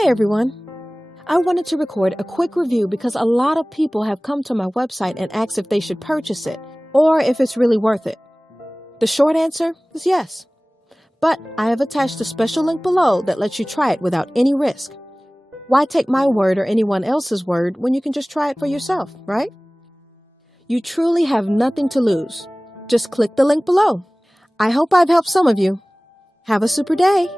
Hey everyone! I wanted to record a quick review because a lot of people have come to my website and asked if they should purchase it or if it's really worth it. The short answer is yes. But I have attached a special link below that lets you try it without any risk. Why take my word or anyone else's word when you can just try it for yourself, right? You truly have nothing to lose. Just click the link below. I hope I've helped some of you. Have a super day!